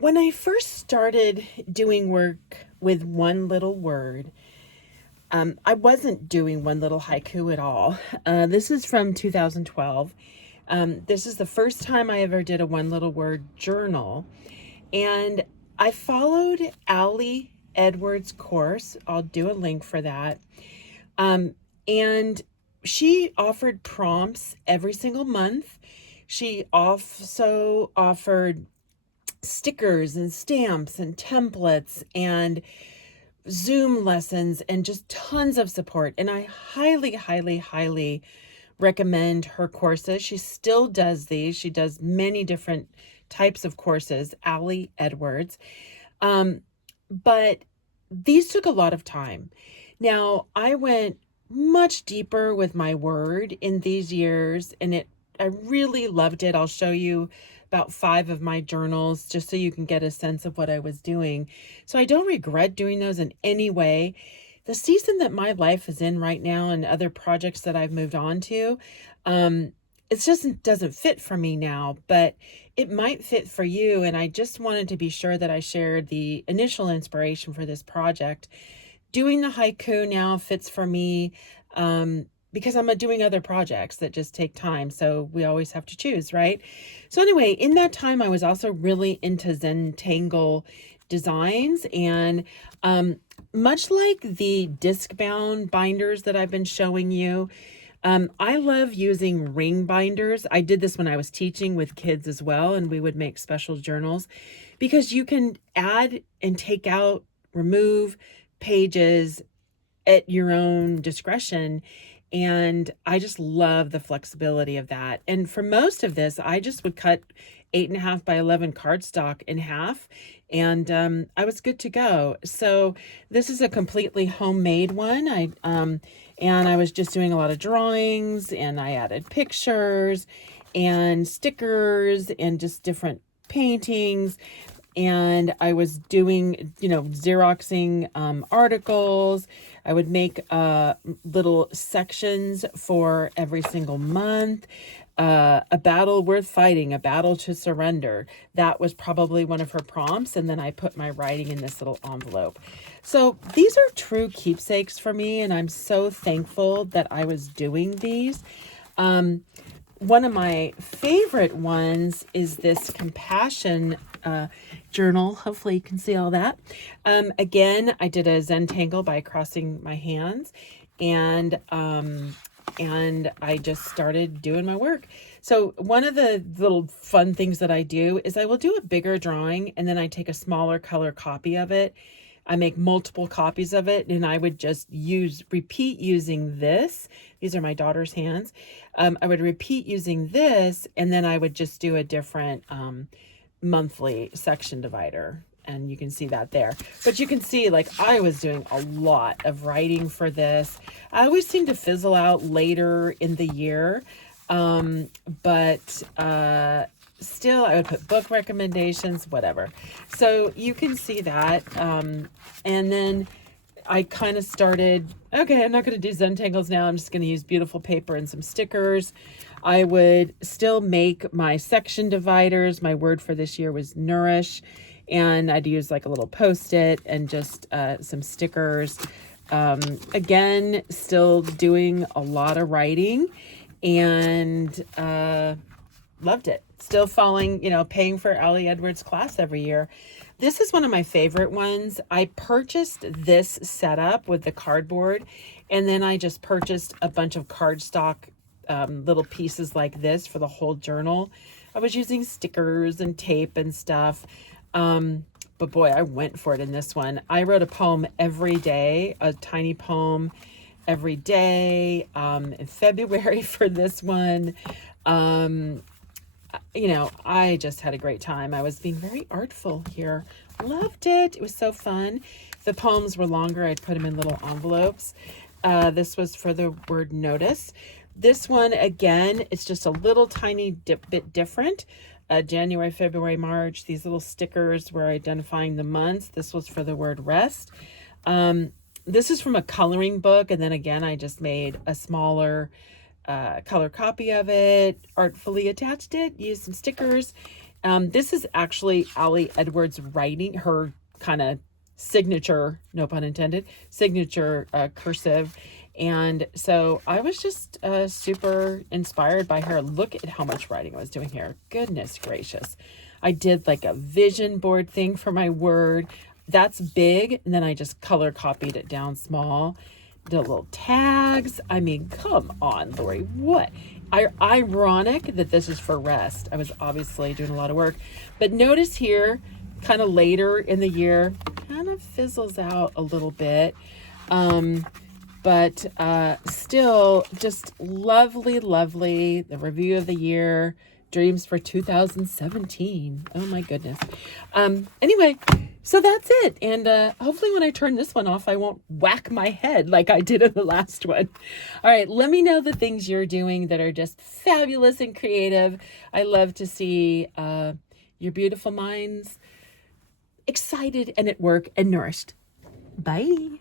When I first started doing work with one little word, I wasn't doing one little haiku at all. This is from 2012. This is the first time I ever did a one little word journal. And I followed Allie Edwards' course. I'll do a link for that. And she offered prompts every single month. She also offered stickers and stamps and templates and Zoom lessons and just tons of support. And I highly, highly, highly recommend her courses. She still does these. She does many different types of courses, Allie Edwards. But these took a lot of time. Now, I went much deeper with my word in these years, and I really loved it. I'll show you about 5 of my journals just so you can get a sense of what I was doing. So I don't regret doing those in any way. The season that my life is in right now and other projects that I've moved on to, it just doesn't fit for me now, but it might fit for you. And I just wanted to be sure that I shared the initial inspiration for this project. Doing the haiku now fits for me because I'm doing other projects that just take time. So we always have to choose, right? So anyway, in that time, I was also really into Zentangle designs. And much like the disc bound binders that I've been showing you, I love using ring binders. I did this when I was teaching with kids as well, and we would make special journals because you can add and take out, remove pages at your own discretion. And I just love the flexibility of that. And for most of this, I just would cut 8.5 by 11 cardstock in half, and I was good to go. So this is a completely homemade one. And I was just doing a lot of drawings, and I added pictures and stickers and just different paintings. And I was doing, Xeroxing articles. I would make little sections for every single month. A battle worth fighting, a battle to surrender. That was probably one of her prompts. And then I put my writing in this little envelope. So these are true keepsakes for me. And I'm so thankful that I was doing these. One of my favorite ones is this compassion journal. Hopefully you can see all that. Again, I did a Zentangle by crossing my hands, and I just started doing my work. So one of the little fun things that I do is I will do a bigger drawing, and then I take a smaller color copy of it. I make multiple copies of it, and I would just repeat using this. These are my daughter's hands. I would repeat using this, and then I would just do a different monthly section divider. And you can see that there. But you can see, like, I was doing a lot of writing for this. I always seem to fizzle out later in the year. But still, I would put book recommendations, whatever. So you can see that. And then I kind of started, okay, I'm not going to do Zentangles now. I'm just going to use beautiful paper and some stickers. I would still make my section dividers. My word for this year was nourish. And I'd use like a little Post-it and just some stickers. Again, still doing a lot of writing, and loved it. Still following, paying for Allie Edwards' class every year. This is one of my favorite ones. I purchased this setup with the cardboard, and then I just purchased a bunch of cardstock little pieces like this for the whole journal. I was using stickers and tape and stuff. But boy, I went for it in this one. I wrote a poem every day, a tiny poem every day, in February for this one. I just had a great time. I was being very artful here. Loved it. It was so fun. If the poems were longer, I'd put them in little envelopes. This was for the word notice. This one, again, it's just a little tiny bit different. January, February, March, these little stickers were identifying the months. This was for the word rest. This is from a coloring book. And then again, I just made a smaller color copy of it, artfully attached it, used some stickers, This is actually Allie Edwards writing, her kind of signature, no pun intended, signature cursive. And so I was just super inspired by her. Look at how much writing I was doing here. Goodness gracious. I did like a vision board thing for my word. That's big. And then I just color copied it down small. Did little tags. I mean, come on, Lori. What? Ironic that this is for rest. I was obviously doing a lot of work. But notice here, kind of later in the year, kind of fizzles out a little bit. But still just lovely, lovely. The review of the year, dreams for 2017. Oh my goodness. Anyway, so that's it. And hopefully when I turn this one off, I won't whack my head like I did in the last one. All right, let me know the things you're doing that are just fabulous and creative. I love to see your beautiful minds excited and at work and nourished. Bye.